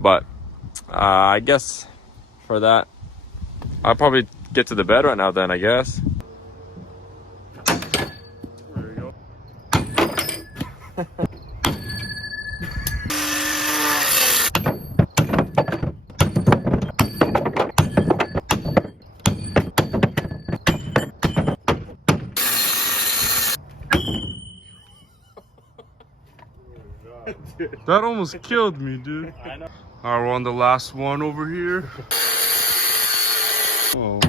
But I guess for that, I'll probably get to the bed right now then, I guess. There you go. That almost killed me, dude. I know. Alright, we're on the last one over here. Oh.